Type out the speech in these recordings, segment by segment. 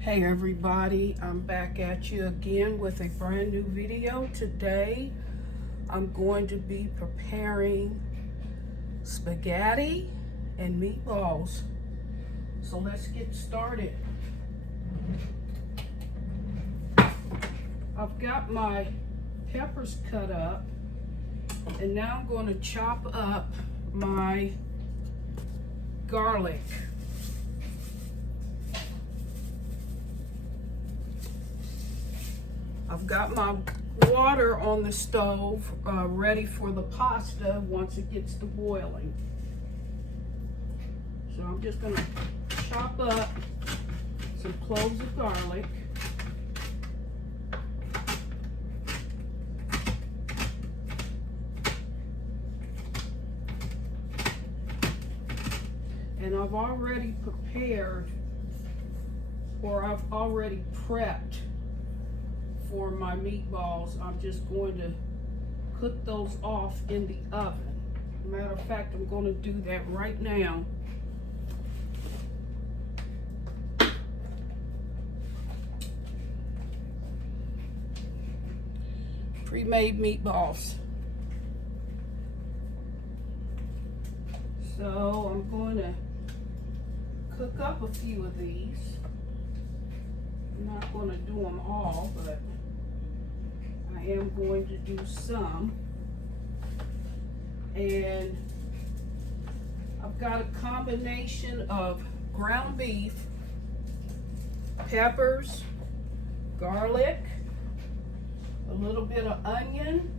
Hey everybody, I'm back at you again with a brand new video. Today I'm going to be preparing spaghetti and meatballs. So let's get started. I've got my peppers cut up and now I'm going to chop up my garlic. I've got my water on the stove ready for the pasta once it gets to boiling. So I'm just going to chop up some cloves of garlic. And I've already prepared, or I've already prepped for my meatballs. I'm just going to cook those off in the oven. Matter of fact, I'm going to do that right now. Pre-made meatballs. So I'm going to cook up a few of these. I'm not going to do them all, but I am going to do some. And I've got a combination of ground beef, peppers, garlic, a little bit of onion,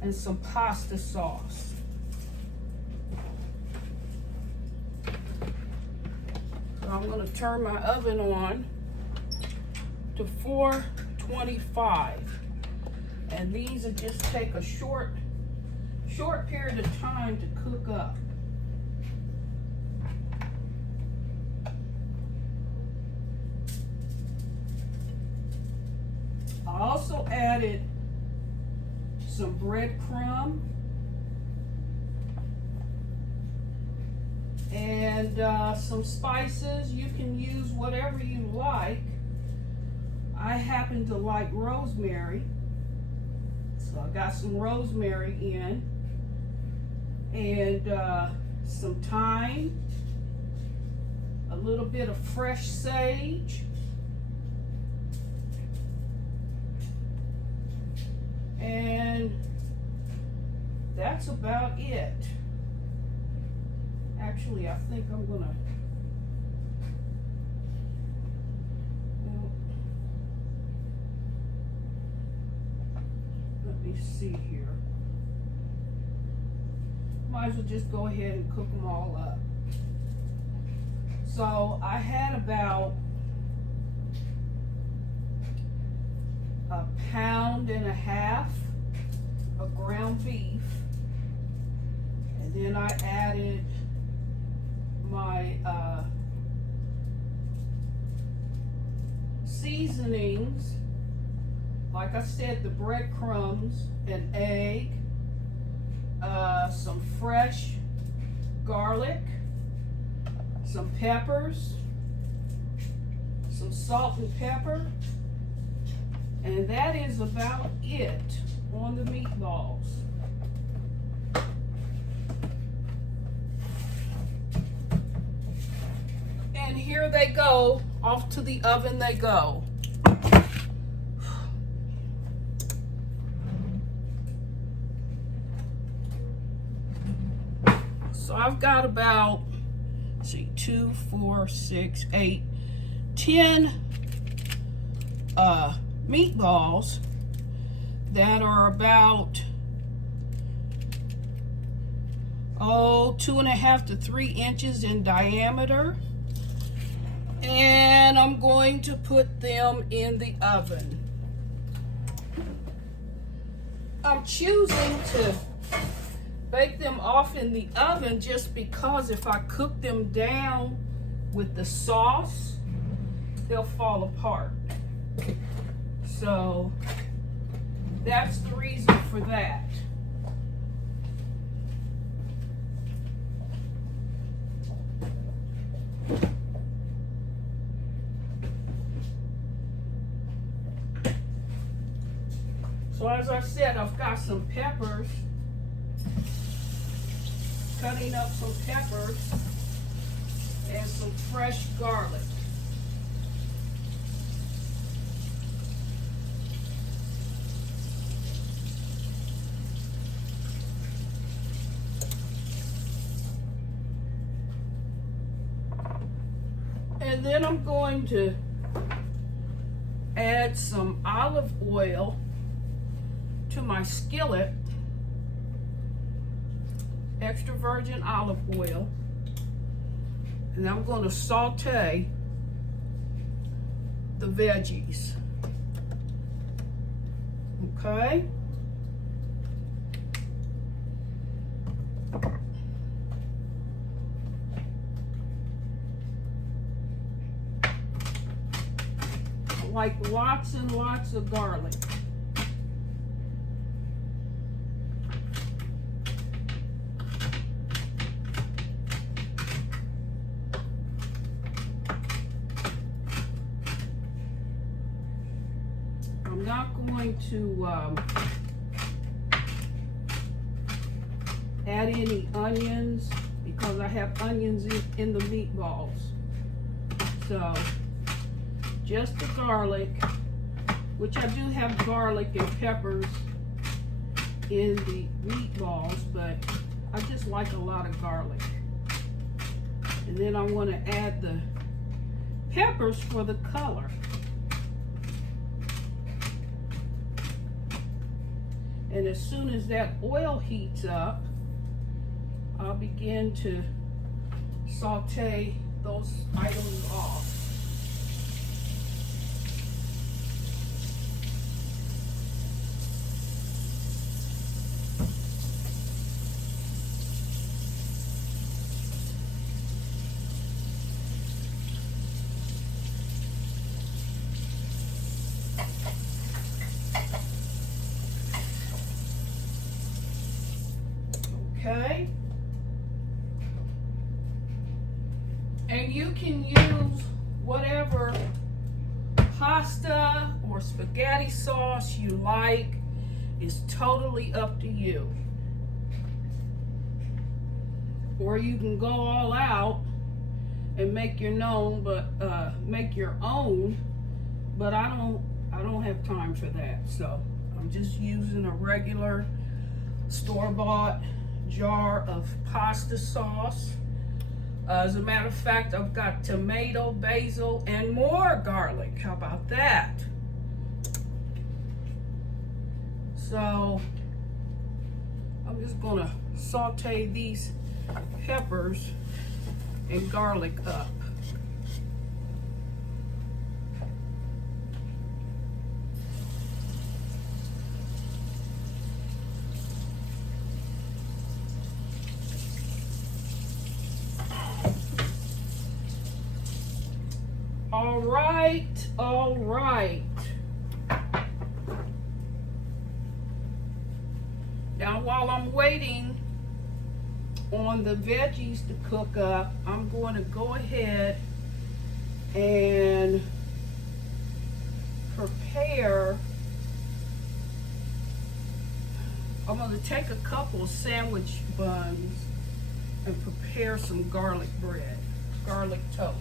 and some pasta sauce. So I'm going to turn my oven on to 425, and these will just take a short period of time to cook up. I also added some breadcrumb and some spices. You can use whatever you like. I happen to like rosemary, so I got some rosemary in, and some thyme, a little bit of fresh sage, and that's about it. Actually, I think I'm gonna let me see here. Might as well just go ahead and cook them all up. So I had about 1.5 pounds of ground beef, and then I added my seasonings. Like I said, the breadcrumbs, an egg, some fresh garlic, some peppers, some salt and pepper, and that is about it on the meatballs. And here they go, off to the oven they go. So I've got about, let's see, 2, 4, 6, 8, 10 meatballs that are about 2.5 to 3 inches in diameter. And I'm going to put them in the oven. I'm choosing to bake them off in the oven just because if I cook them down with the sauce, they'll fall apart. So that's the reason for that. So as I said, I've got some peppers, cutting up some peppers and some fresh garlic. And then I'm going to add some olive oil to my skillet, extra virgin olive oil, and I'm going to saute the veggies. Okay? Like lots and lots of garlic. I'm not going to add any onions because I have onions in the meatballs. So just the garlic, which I do have garlic and peppers in the meatballs, but I just like a lot of garlic. And then I want to add the peppers for the color. And as soon as that oil heats up, I'll begin to saute those items off. Okay, and you can use whatever pasta or spaghetti sauce you like. It's totally up to you. Or you can go all out and make your own, but I don't have time for that. So I'm just using a regular store-bought jar of pasta sauce. As a matter of fact, I've got tomato, basil, and more garlic. How about that? So I'm just gonna saute these peppers and garlic up. All right. Now while I'm waiting on the veggies to cook up, I'm going to go ahead and prepare. I'm going to take a couple of sandwich buns and prepare some garlic bread, garlic toast.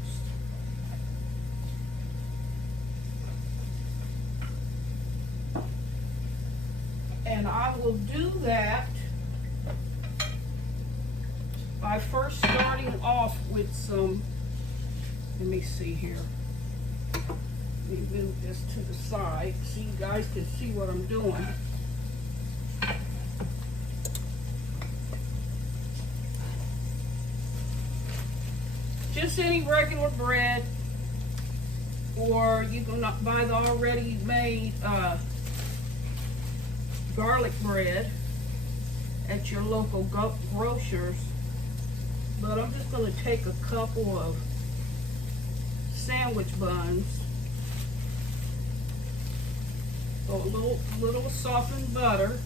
And I will do that by first starting off with some, let me see here. Let me move this to the side so you guys can see what I'm doing. Just any regular bread, or you can buy the already made garlic bread at your local grocers. But I'm just going to take a couple of sandwich buns, a little softened butter,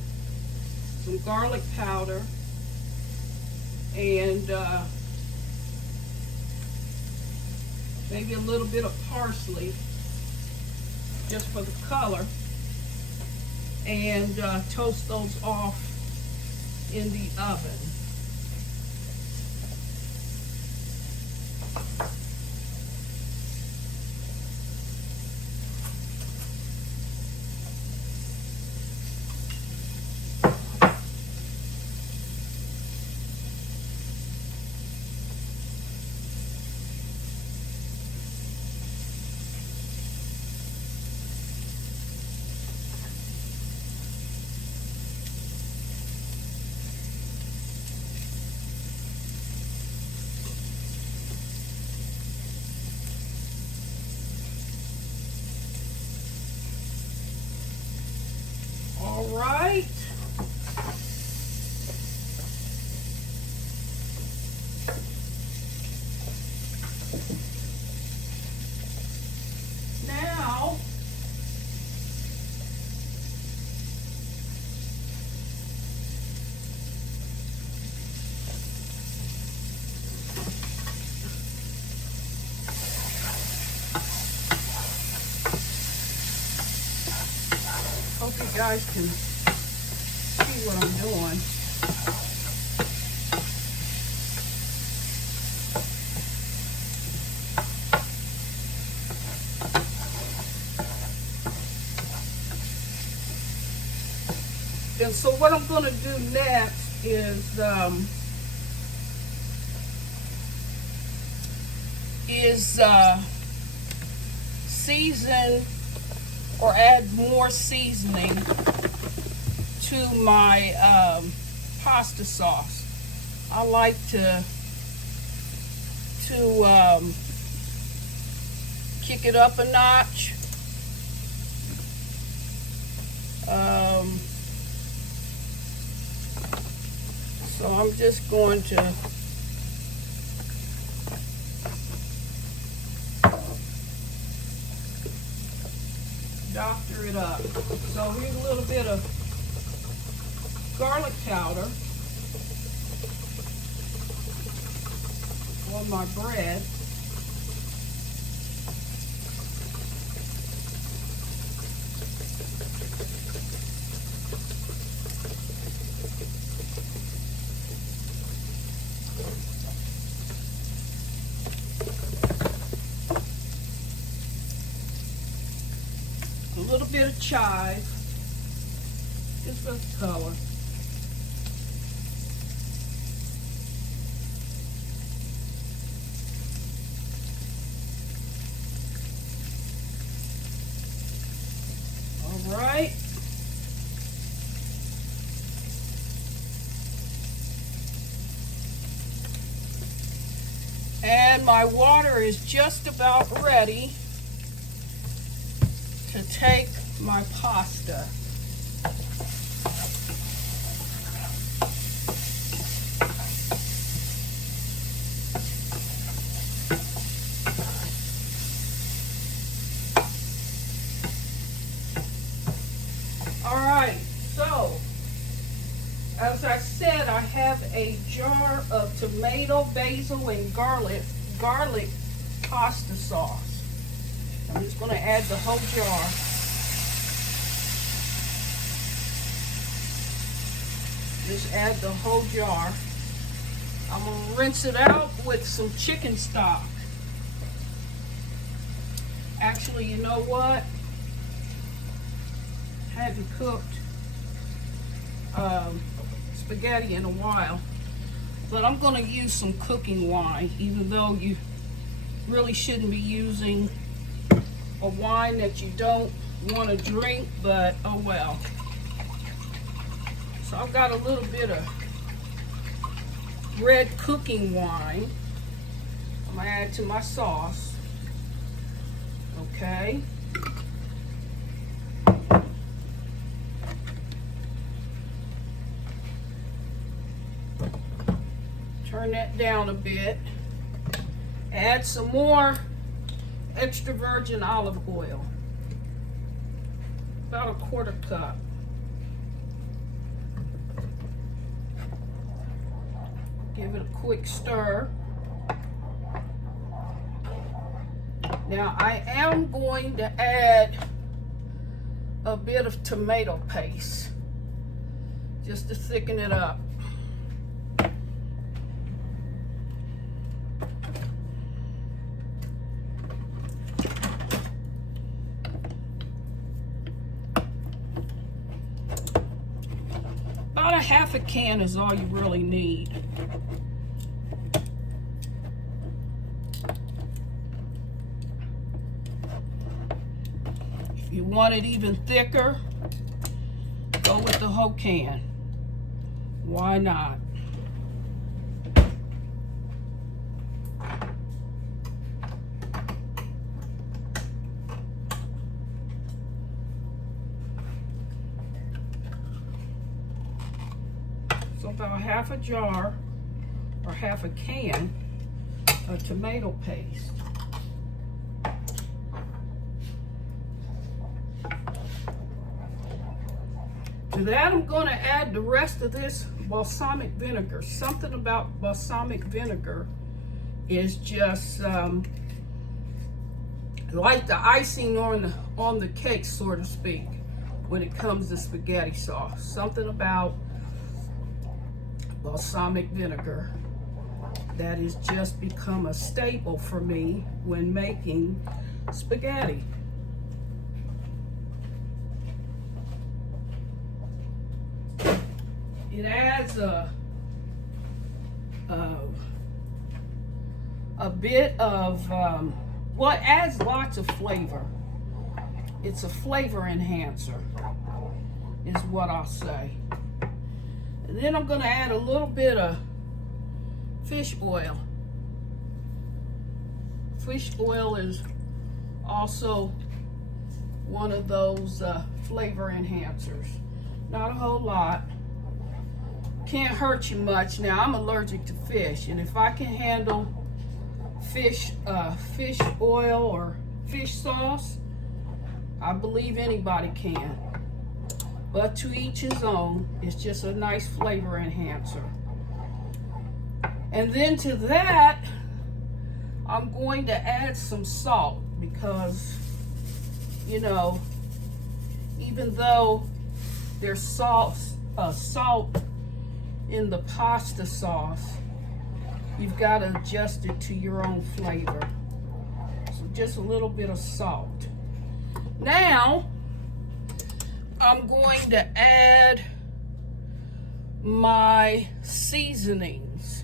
some garlic powder, and maybe a little bit of parsley just for the color. and toast those off in the oven. All right. Now, hope you guys can see what I'm doing. And so what I'm going to do next is season or add more seasoning to my pasta sauce. I like to kick it up a notch. So I'm just going to doctor it up. So here's a little bit of garlic powder on my bread. A little bit of chive, just for the color. All right. And my water is just about ready to take my pasta. All right, so as I said, I have a jar of tomato, basil, and garlic pasta sauce. I'm just going to add the whole jar. Just add the whole jar. I'm going to rinse it out with some chicken stock. Actually, you know what? I haven't cooked spaghetti in a while. But I'm going to use some cooking wine, even though you really shouldn't be using a wine that you don't want to drink, but oh well. So I've got a little bit of red cooking wine. I'm going to add to my sauce. Okay. Turn that down a bit. Add some more extra virgin olive oil. About a 1/4 cup. Give it a quick stir. Now I am going to add a bit of tomato paste just to thicken it up. About a half a can is all you really need. If you want it even thicker, go with the whole can. Why not? So about half a jar or half a can of tomato paste. To that, I'm going to add the rest of this balsamic vinegar. Something about balsamic vinegar is just like the icing on the cake, so to speak, when it comes to spaghetti sauce. Something about balsamic vinegar that has just become a staple for me when making spaghetti. It adds a bit of, well, it adds lots of flavor. It's a flavor enhancer, is what I'll say. And then I'm going to add a little bit of fish oil. Fish oil is also one of those flavor enhancers. Not a whole lot. Can't hurt you much. Now, I'm allergic to fish, and if I can handle fish oil or fish sauce, I believe anybody can. But to each his own. It's just a nice flavor enhancer. And then to that, I'm going to add some salt because, you know, even though there's salt in the pasta sauce, you've got to adjust it to your own flavor. So just a little bit of salt. Now, I'm going to add my seasonings.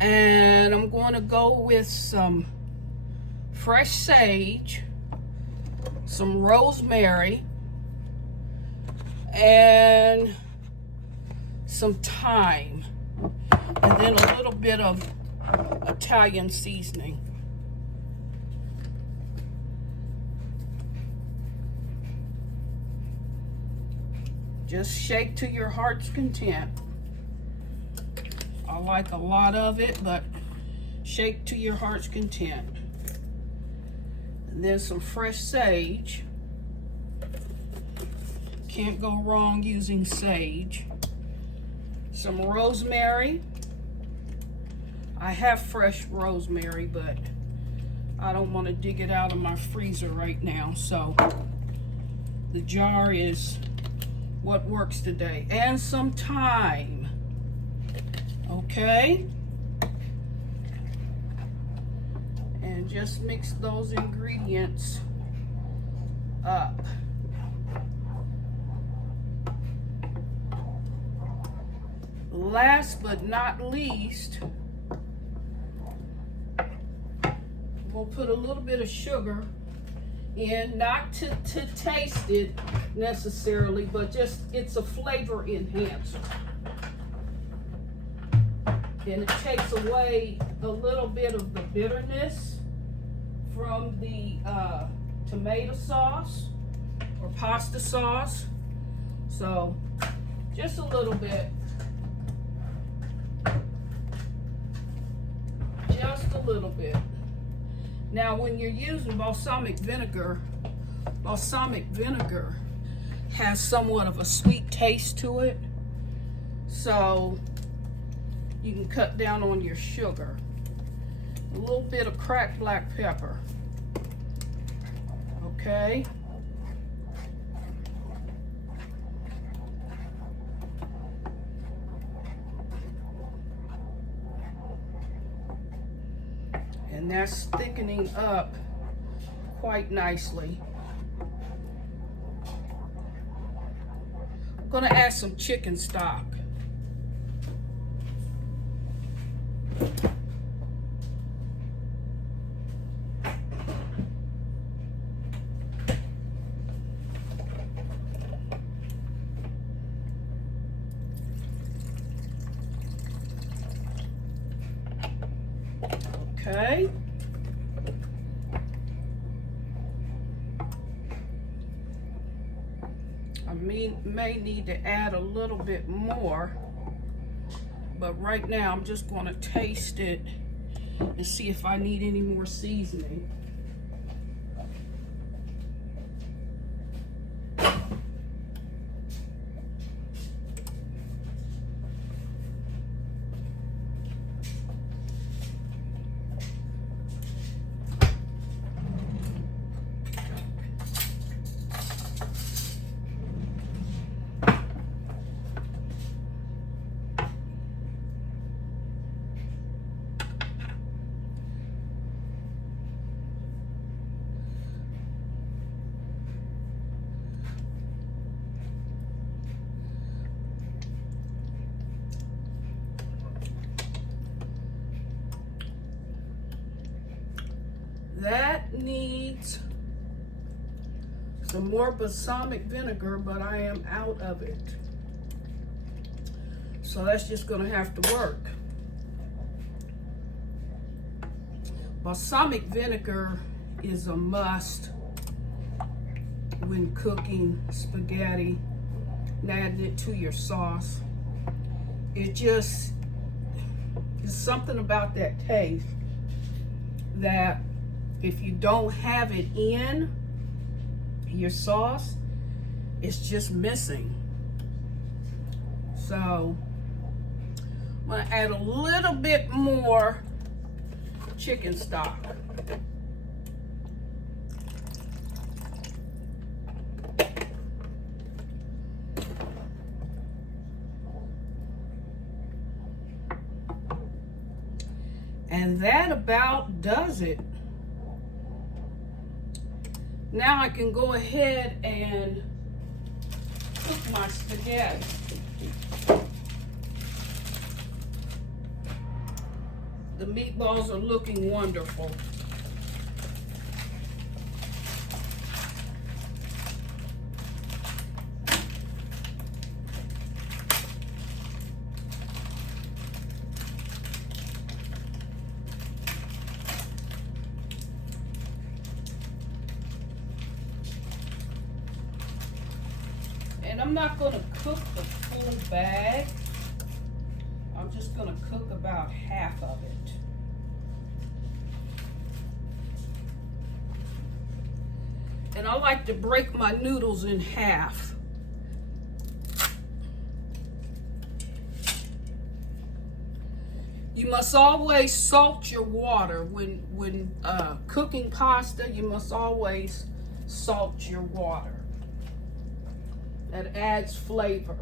And I'm going to go with some fresh sage, some rosemary, and some thyme, and then a little bit of Italian seasoning. Just shake to your heart's content. I like a lot of it, but shake to your heart's content. And then some fresh sage. Can't go wrong using sage. Some rosemary. I have fresh rosemary, but I don't want to dig it out of my freezer right now, so the jar is what works today. And some thyme. Okay? And just mix those ingredients up. Last but not least, we'll put a little bit of sugar in, not to taste it necessarily, but just it's a flavor enhancer. And it takes away a little bit of the bitterness from the tomato sauce or pasta sauce. So just a little bit. Just a little bit. Now, when you're using balsamic vinegar has somewhat of a sweet taste to it. So you can cut down on your sugar. A little bit of cracked black pepper. Okay. And that's thickening up quite nicely. I'm gonna add some chicken stock. Okay. I may need to add a little bit more, but right now I'm just going to taste it and see if I need any more seasoning. That needs some more balsamic vinegar, but I am out of it. So that's just gonna have to work. Balsamic vinegar is a must when cooking spaghetti and adding it to your sauce. It just is something about that taste that if you don't have it in your sauce, it's just missing. So I'm gonna add a little bit more chicken stock. And that about does it. Now I can go ahead and cook my spaghetti. The meatballs are looking wonderful. And I'm not going to cook the full bag. I'm just going to cook about half of it. And I like to break my noodles in half. You must always salt your water. When cooking pasta, you must always salt your water. That adds flavor.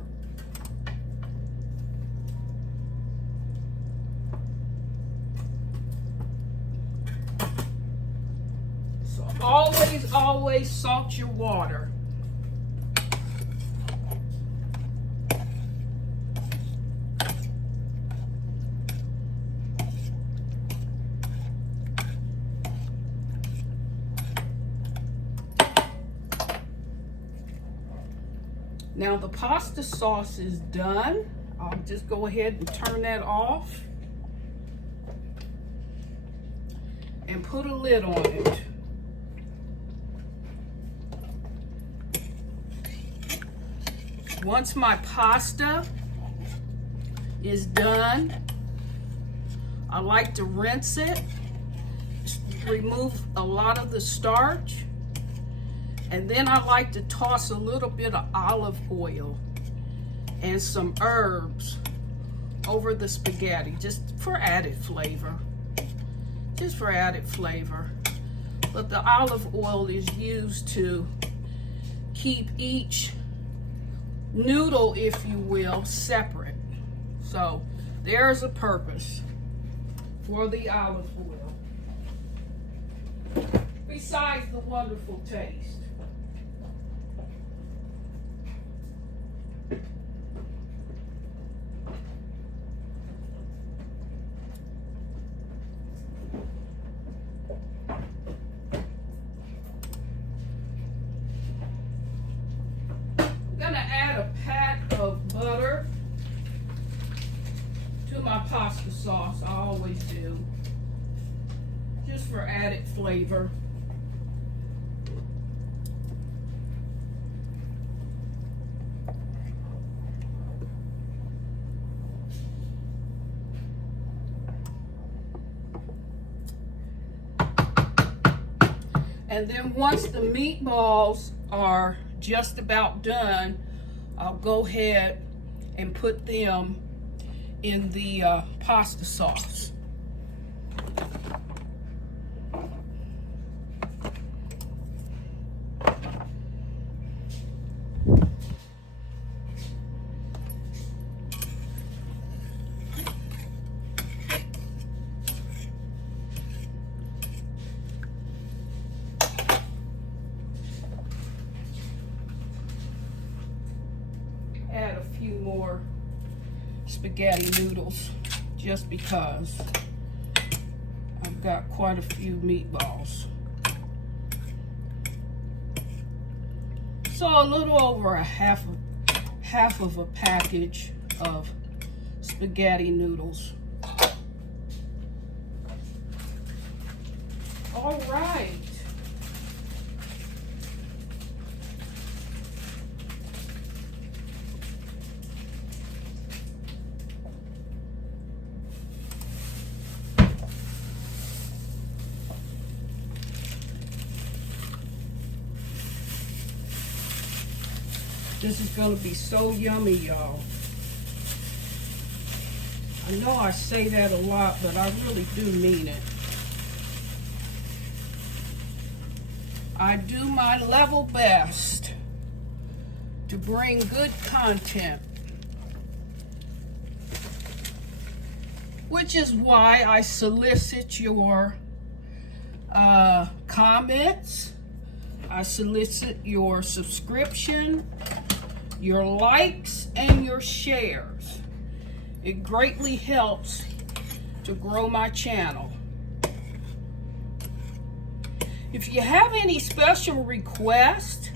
So always salt your water. Now the pasta sauce is done. I'll just go ahead and turn that off and put a lid on it. Once my pasta is done, I like to rinse it, remove a lot of the starch, and then I like to toss a little bit of olive oil and some herbs over the spaghetti, just for added flavor. Just for added flavor. But the olive oil is used to keep each noodle, if you will, separate. So there's a purpose for the olive oil. besides the wonderful taste. I'm gonna add a pat of butter to my pasta sauce. I always do, just for added flavor. And then once the meatballs are just about done, I'll go ahead and put them in the pasta sauce. Add a few more spaghetti noodles just because I've got quite a few meatballs. So a little over a half of a package of spaghetti noodles. All right. This is going to be so yummy, y'all. I know I say that a lot, but I really do mean it. I do my level best to bring good content, which is why I solicit your comments. I solicit your subscription, your likes, and your shares. It greatly helps to grow my channel. If you have any special requests,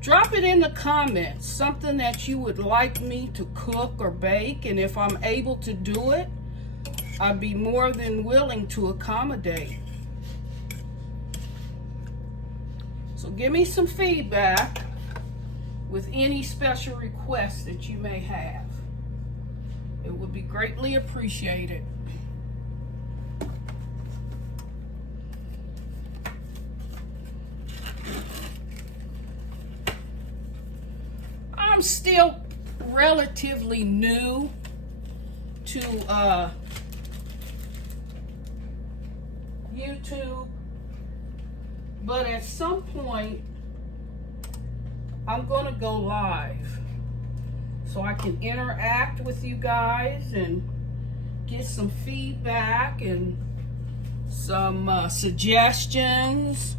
drop it in the comments. Something that you would like me to cook or bake, and if I'm able to do it, I'd be more than willing to accommodate. So give me some feedback with any special requests that you may have. It would be greatly appreciated. I'm still relatively new to YouTube, but at some point I'm going to go live so I can interact with you guys and get some feedback and some suggestions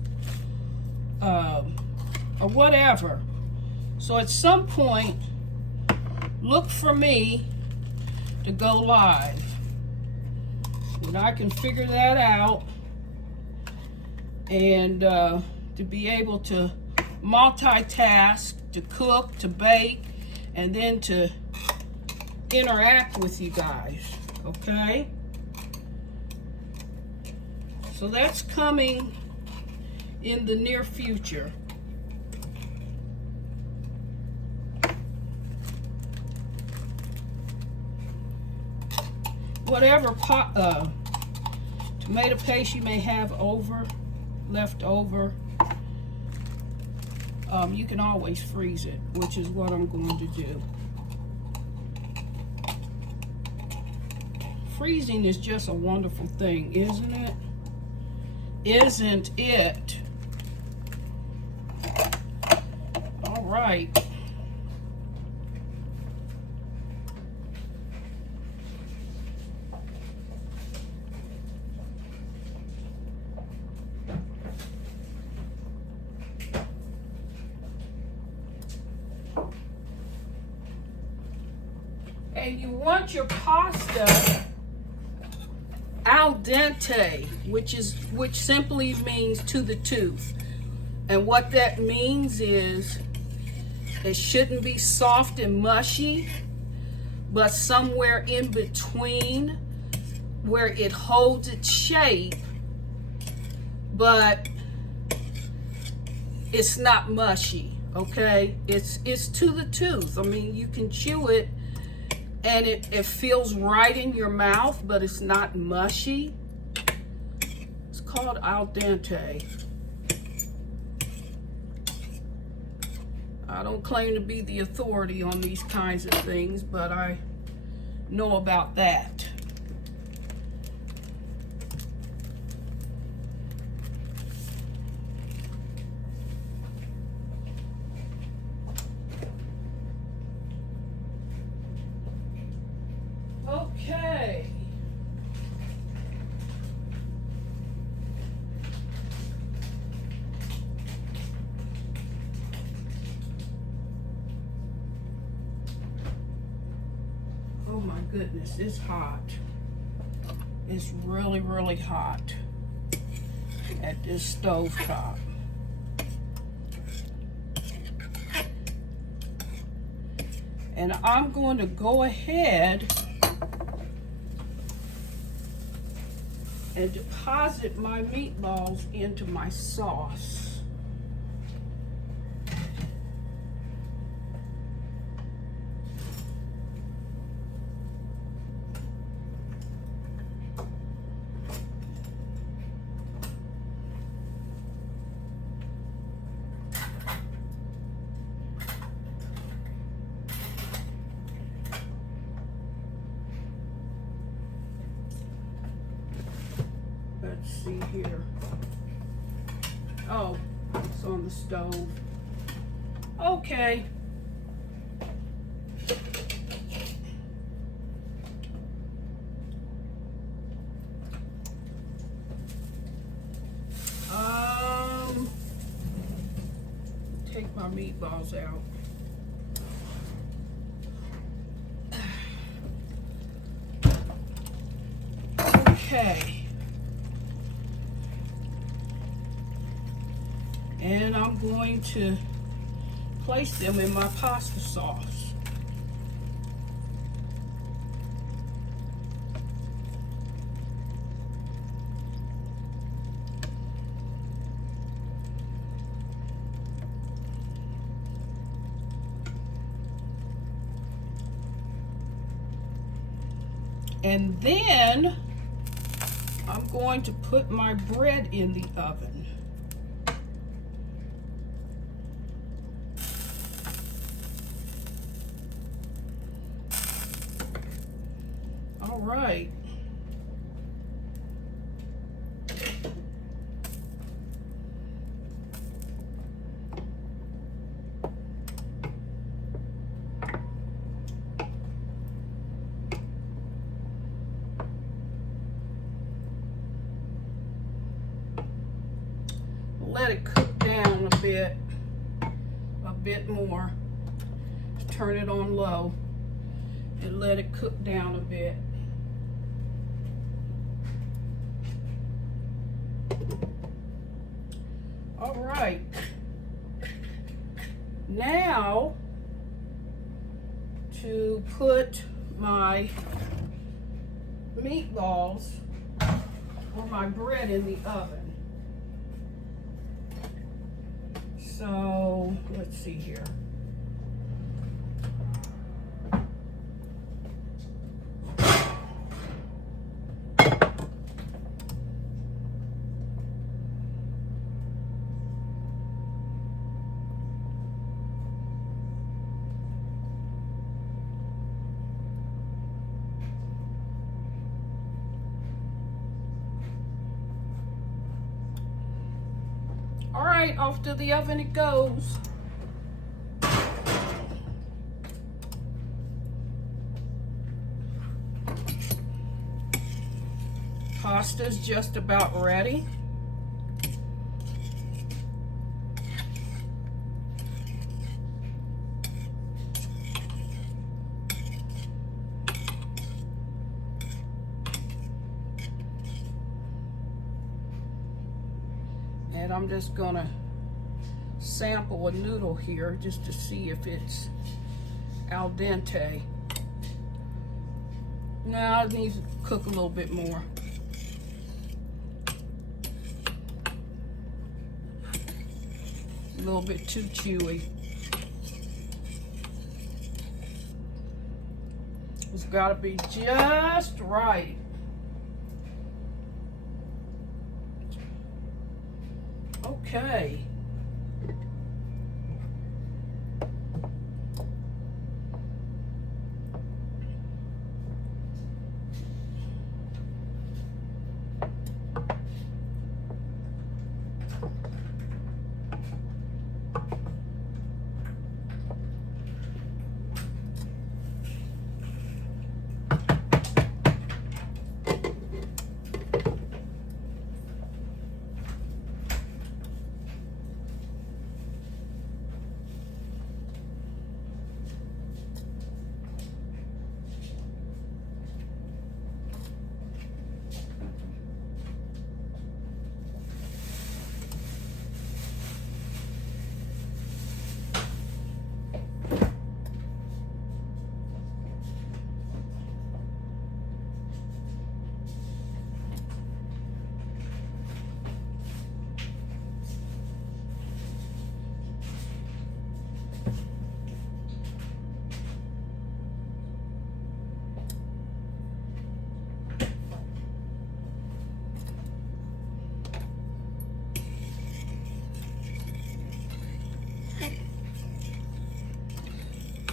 or whatever. So at some point, look for me to go live. And I can figure that out, and to be able to multitask, to cook, to bake, and then to interact with you guys, okay? So that's coming in the near future. Whatever tomato paste you may have left over, you can always freeze it, which is what I'm going to do. Freezing is just a wonderful thing, isn't it? Isn't it? All right. And you want your pasta al dente, which simply means to the tooth. And what that means is it shouldn't be soft and mushy, but somewhere in between where it holds its shape, but it's not mushy, okay? It's to the tooth. I mean, you can chew it and it feels right in your mouth, but it's not mushy. It's called al dente. I don't claim to be the authority on these kinds of things, but I know about that. Okay. Oh my goodness, it's hot. It's really, really hot at this stove top. And I'm going to go ahead and deposit my meatballs into my sauce. Let's see here. Oh, it's on the stove. Okay. Take my meatballs out. Okay. And I'm going to place them in my pasta sauce. And then I'm going to put my bread in the oven. All right. Let it cook down a bit more. Turn it on low and let it cook down a bit. All right. Now to put my meatballs or my bread in the oven. So let's see here. All right, off to the oven it goes. Pasta's just about ready. And I'm just gonna sample a noodle here just to see if it's al dente. Now it needs to cook a little bit more. A little bit too chewy. It's gotta be just right. Okay.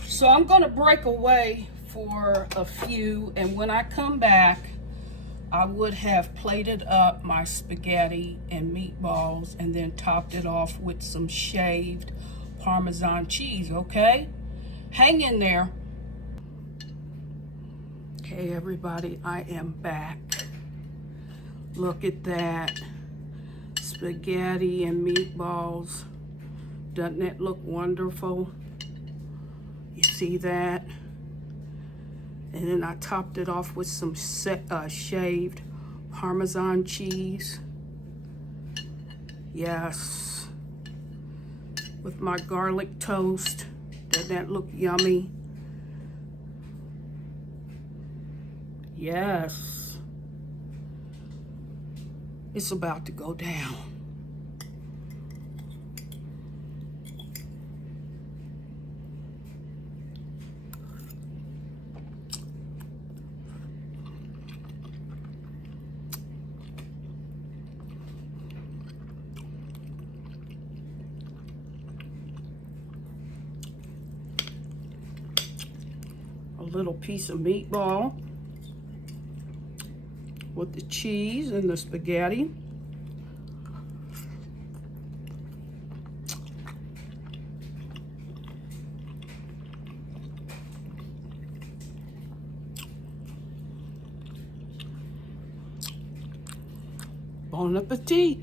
So I'm gonna break away for a few, and when I come back, I would have plated up my spaghetti and meatballs and then topped it off with some shaved Parmesan cheese, okay? Hang in there. Okay, everybody, I am back. Look at that. Spaghetti and meatballs. Doesn't it look wonderful? You see that? And then I topped it off with some shaved Parmesan cheese. Yes. With my garlic toast. Doesn't that look yummy? Yes. It's about to go down. A little piece of meatball with the cheese and the spaghetti. Bon appetit.